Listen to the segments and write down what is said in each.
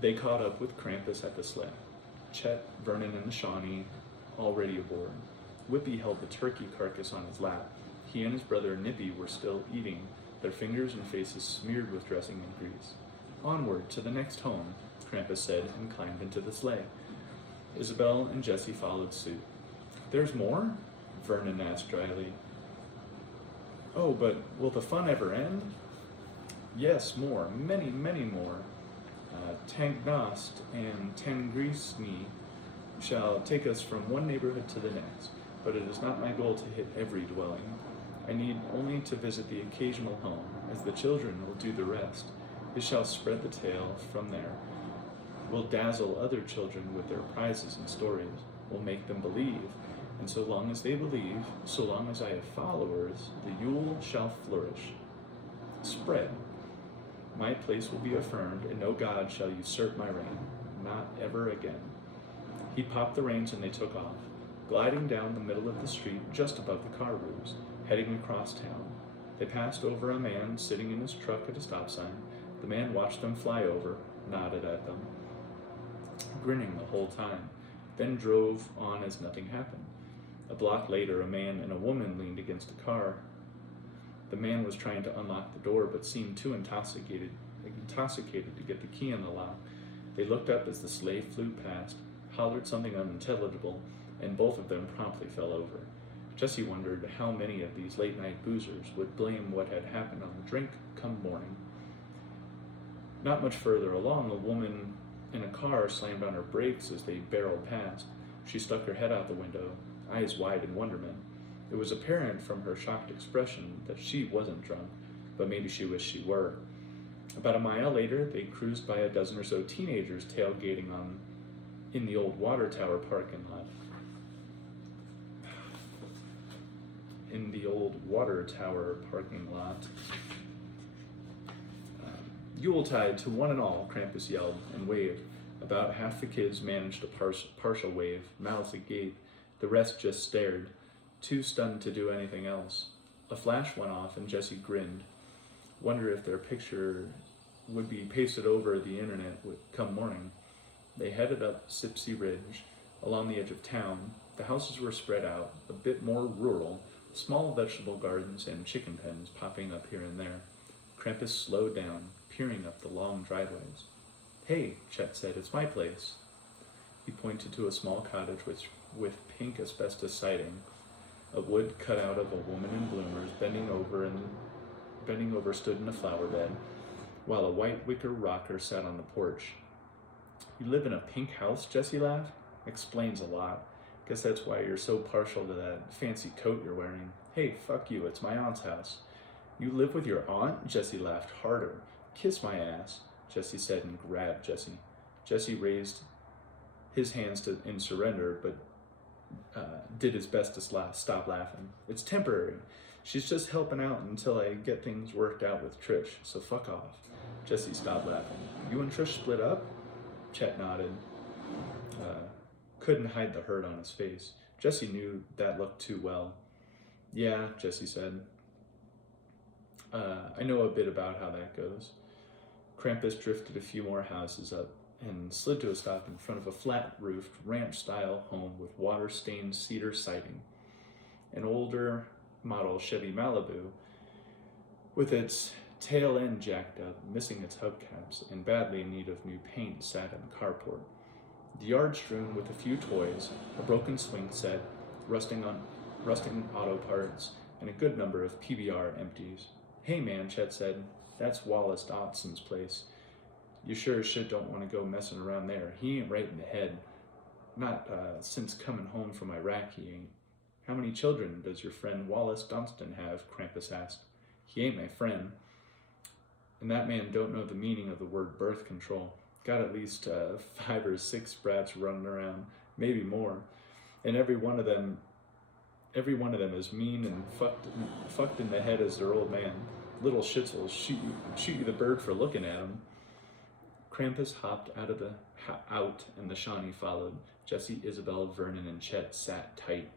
They caught up with Krampus at the sleigh. Chet, Vernon, and the Shawnee already aboard. Whippy held the turkey carcass on his lap. He and his brother Nippy were still eating, their fingers and faces smeared with dressing and grease. Onward to the next home, Krampus said, and climbed into the sleigh. Isabel and Jessie followed suit. There's more? Vernon asked dryly. Oh, but will the fun ever end? Yes, more, many, many more. Tangnost and Tangrisny shall take us from one neighborhood to the next, but it is not my goal to hit every dwelling. I need only to visit the occasional home, as the children will do the rest. It shall spread the tale from there, will dazzle other children with their prizes and stories, will make them believe, and so long as they believe, so long as I have followers, the Yule shall flourish. Spread. My place will be affirmed, and no god shall usurp my reign. Not ever again. He popped the reins and they took off, gliding down the middle of the street just above the car roofs, heading across town. They passed over a man sitting in his truck at a stop sign. The man watched them fly over, nodded at them, grinning the whole time, then drove on as nothing happened. A block later, a man and a woman leaned against a car. The man was trying to unlock the door, but seemed too intoxicated to get the key in the lock. They looked up as the sleigh flew past, hollered something unintelligible, and both of them promptly fell over. Jessie wondered how many of these late-night boozers would blame what had happened on the drink come morning. Not much further along, a woman in a car slammed on her brakes as they barreled past. She stuck her head out the window, eyes wide in wonderment. It was apparent from her shocked expression that she wasn't drunk, but maybe she wished she were. About a mile later, they cruised by a dozen or so teenagers tailgating in the old water tower parking lot. Yuletide to one and all, Krampus yelled and waved. About half the kids managed a partial wave, mouths agape. The rest just stared, too stunned to do anything else. A flash went off and Jessie grinned. Wonder if their picture would be pasted over the internet come morning. They headed up Sipsey Ridge, along the edge of town. The houses were spread out, a bit more rural, small vegetable gardens and chicken pens popping up here and there. Krampus slowed down, peering up the long driveways. Hey, Chet said, it's my place. He pointed to a small cottage with pink asbestos siding, a wood cutout of a woman in bloomers bending over stood in a flower bed, while a white wicker rocker sat on the porch. You live in a pink house? Jessie laughed. Explains a lot. Guess that's why you're so partial to that fancy coat you're wearing. Hey, fuck you, it's my aunt's house. You live with your aunt? Jessie laughed harder. Kiss my ass, Jessie said and grabbed Jessie. Jessie raised his hands in surrender, but did his best to stop laughing. It's temporary. She's just helping out until I get things worked out with Trish, so fuck off. Jessie stopped laughing. You and Trish split up? Chet nodded. Couldn't hide the hurt on his face. Jessie knew that look too well. Yeah, Jessie said. I know a bit about how that goes. Krampus drifted a few more houses up and slid to a stop in front of a flat-roofed, ranch-style home with water-stained cedar siding. An older model Chevy Malibu, with its tail end jacked up, missing its hubcaps, and badly in need of new paint, sat in the carport. The yard strewn with a few toys, a broken swing set, rusting auto parts, and a good number of PBR empties. Hey man, Chet said, that's Wallace Dotson's place. You sure as shit don't want to go messing around there. He ain't right in the head. Not since coming home from Iraq, he ain't. How many children does your friend Wallace Dunstan have? Krampus asked. He ain't my friend. And that man don't know the meaning of the word birth control. Got at least 5 or 6 brats running around, maybe more. And every one of them is mean and fucked in the head as their old man. Little shits will shoot you the bird for looking at him. Krampus hopped out and the Shawnee followed. Jessie, Isabel, Vernon, and Chet sat tight.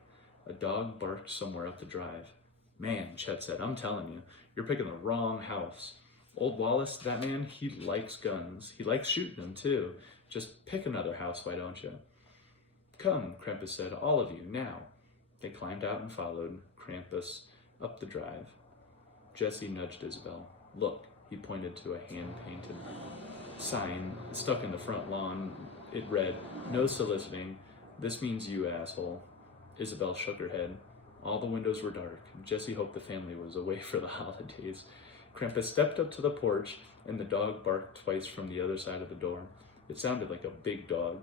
A dog barked somewhere up the drive. Man, Chet said, I'm telling you, you're picking the wrong house. Old Wallace, that man, he likes guns. He likes shooting them, too. Just pick another house, why don't you? Come, Krampus said, all of you, now. They climbed out and followed Krampus up the drive. Jesse nudged Isabel. Look, he pointed to a hand-painted sign stuck in the front lawn. It read, no soliciting. This means you, asshole. Isabel shook her head. All the windows were dark. Jesse hoped the family was away for the holidays. Krampus stepped up to the porch, and the dog barked twice from the other side of the door. It sounded like a big dog.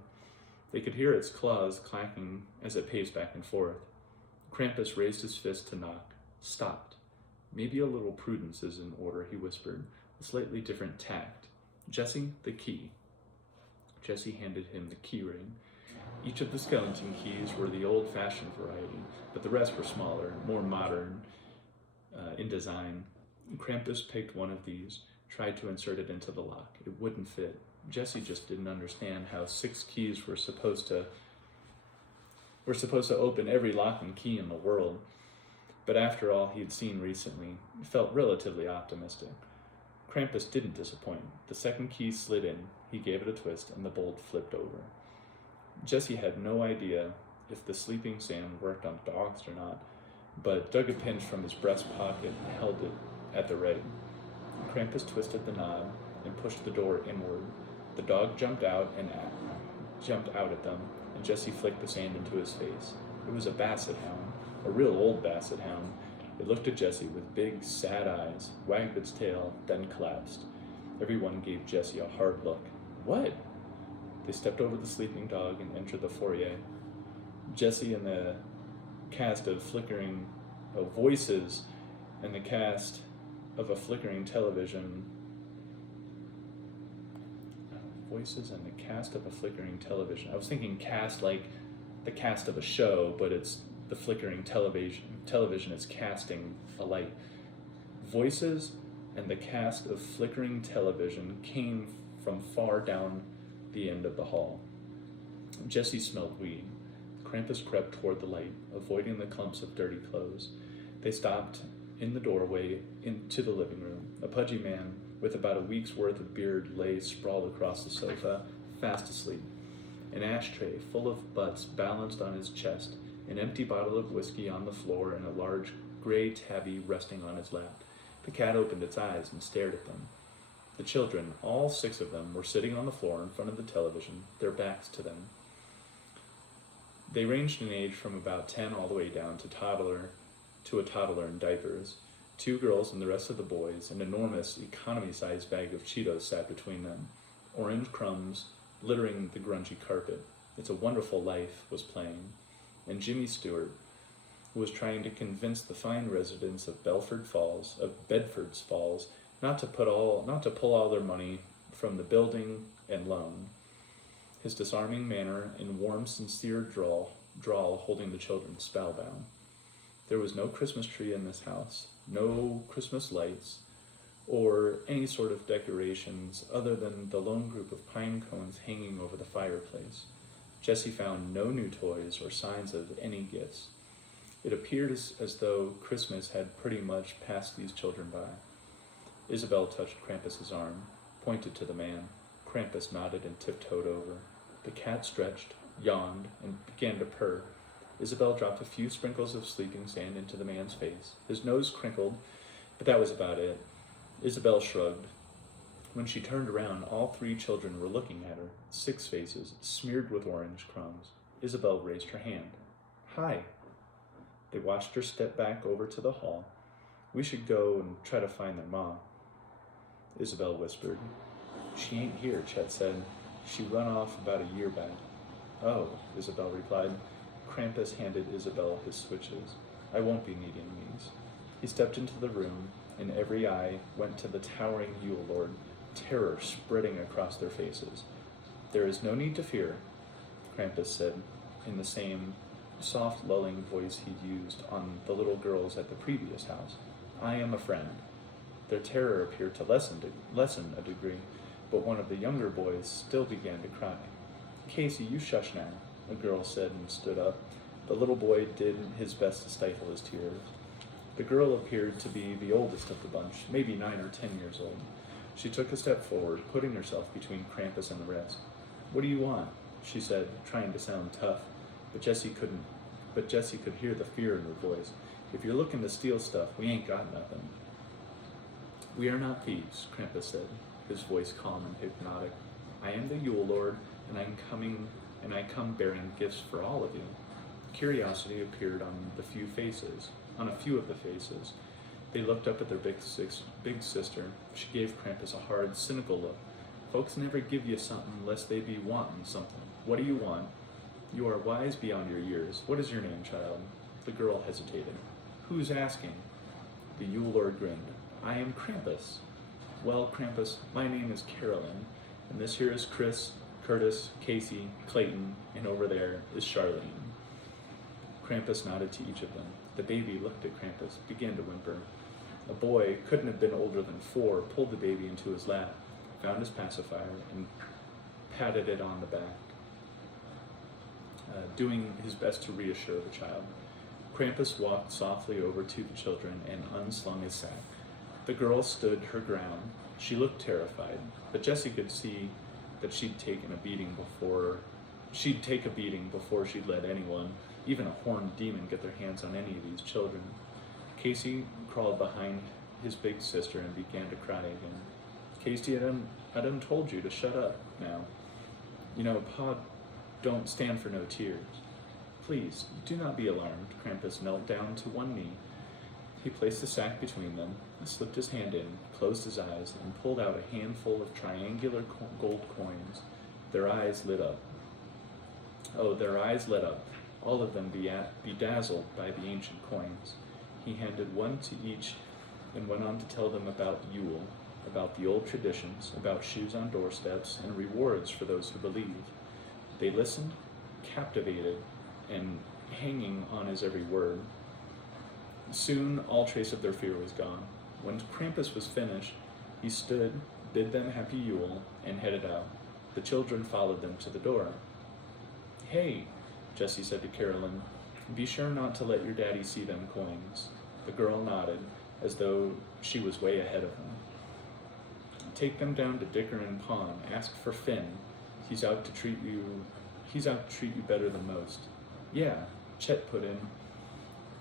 They could hear its claws clacking as it paced back and forth. Krampus raised his fist to knock. Stopped. Maybe a little prudence is in order, he whispered, a slightly different tact. Jesse, the key. Jesse handed him the key ring. Each of the skeleton keys were the old-fashioned variety, but the rest were smaller, more modern in design. Krampus picked one of these, tried to insert it into the lock. It wouldn't fit. Jesse just didn't understand how 6 keys were supposed to open every lock and key in the world. But after all he'd seen recently, he felt relatively optimistic. Krampus didn't disappoint. The second key slid in. He gave it a twist, and the bolt flipped over. Jesse had no idea if the sleeping sand worked on dogs or not, but dug a pinch from his breast pocket and held it at the ready. Krampus twisted the knob and pushed the door inward. The dog jumped out at them, and Jesse flicked the sand into his face. It was a basset hound, a real old basset hound. It looked at Jesse with big, sad eyes, wagged its tail, then collapsed. Everyone gave Jesse a hard look. What? They stepped over the sleeping dog and entered the foyer. Jesse and the cast of flickering voices and the cast of a flickering television. Voices and the cast of a flickering television. I was thinking cast like the cast of a show, but it's the flickering television. Television is casting a light. Voices and the cast of flickering television came from far down the end of the hall. Jesse smelled weed. Krampus crept toward the light, avoiding the clumps of dirty clothes. They stopped in the doorway into the living room. A pudgy man with about a week's worth of beard lay sprawled across the sofa, fast asleep. An ashtray full of butts balanced on his chest, an empty bottle of whiskey on the floor, and a large gray tabby resting on his lap. The cat opened its eyes and stared at them. The children, all 6 of them, were sitting on the floor in front of the television, their backs to them. They ranged in age from about 10 all the way down to a toddler in diapers. 2 girls and the rest of the boys, an enormous economy-sized bag of Cheetos sat between them, orange crumbs littering the grungy carpet. It's a Wonderful Life was playing, and Jimmy Stewart was trying to convince the fine residents of Bedford's Falls, not to pull all their money from the building and loan. His disarming manner and warm, sincere drawl holding the children spellbound. There was no Christmas tree in this house, no Christmas lights, or any sort of decorations other than the lone group of pine cones hanging over the fireplace. Jesse found no new toys or signs of any gifts. It appeared as though Christmas had pretty much passed these children by. Isabel touched Krampus's arm, pointed to the man. Krampus nodded and tiptoed over. The cat stretched, yawned, and began to purr. Isabel dropped a few sprinkles of sleeping sand into the man's face. His nose crinkled, but that was about it. Isabel shrugged. When she turned around, all 3 children were looking at her, 6 faces, smeared with orange crumbs. Isabel raised her hand. Hi. They watched her step back over to the hall. We should go and try to find their mom, Isabel whispered. She ain't here, Chet said. She run off about a year back. Oh, Isabel replied. Krampus handed Isabel his switches. I won't be needing these. He stepped into the room, and every eye went to the towering Yule Lord, terror spreading across their faces. There is no need to fear, Krampus said, in the same soft, lulling voice he'd used on the little girls at the previous house. I am a friend. Their terror appeared to lessen a degree, but one of the younger boys still began to cry. Casey, you shush now, a girl said and stood up. The little boy did his best to stifle his tears. The girl appeared to be the oldest of the bunch, maybe 9 or 10 years old. She took a step forward, putting herself between Krampus and the rest. "What do you want?" she said, trying to sound tough, but Jessie could hear the fear in her voice. "If you're looking to steal stuff, we ain't got nothing." "We are not thieves," Krampus said, his voice calm and hypnotic. "I am the Yule Lord, and I come bearing gifts for all of you." Curiosity appeared on a few of the faces. They looked up at their big sister. She gave Krampus a hard, cynical look. "Folks never give you something unless they be wanting something. What do you want? You are wise beyond your years. What is your name, child?" The girl hesitated. "Who's asking?" The Yule Lord grinned. "I am Krampus." "Well, Krampus, my name is Carolyn, and this here is Chris, Curtis, Casey, Clayton, and over there is Charlene." Krampus nodded to each of them. The baby looked at Krampus, began to whimper. A boy, couldn't have been older than 4, pulled the baby into his lap, found his pacifier, and patted it on the back, doing his best to reassure the child. Krampus walked softly over to the children and unslung his sack. The girl stood her ground. She looked terrified, but Jessie could see that she'd take a beating before she'd let anyone, even a horned demon, get their hands on any of these children. Casey crawled behind his big sister and began to cry again. "Casey, I done told you to shut up now. You know, Pa don't stand for no tears." "Please, do not be alarmed." Krampus knelt down to one knee. He placed the sack between them, slipped his hand in, closed his eyes, and pulled out a handful of triangular gold coins. Their eyes lit up. All of them bedazzled by the ancient coins. He handed one to each and went on to tell them about Yule, about the old traditions, about shoes on doorsteps, and rewards for those who believed. They listened, captivated, and hanging on his every word. Soon all trace of their fear was gone. When Krampus was finished, he stood, bid them happy Yule, and headed out. The children followed them to the door. "Hey," Jessie said to Carolyn, "be sure not to let your daddy see them coins." The girl nodded, as though she was way ahead of him. "Take them down to Dickerin Pond. Ask for Finn. He's out to treat you better than most." "Yeah," Chet put in.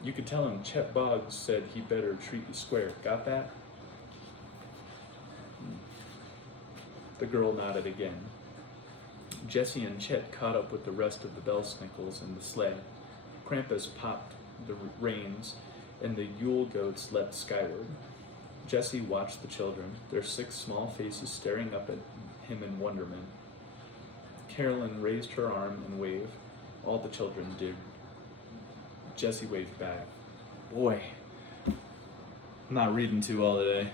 "You could tell him Chet Boggs said he better treat you square. Got that?" The girl nodded again. Jessie and Chet caught up with the rest of the Belsnickles in the sleigh. Krampus popped the reins, and the Yule goats leapt skyward. Jessie watched the children, their 6 small faces staring up at him in wonderment. Carolyn raised her arm and waved. All the children did. Jessie waved back. "Boy, I'm not reading too well today."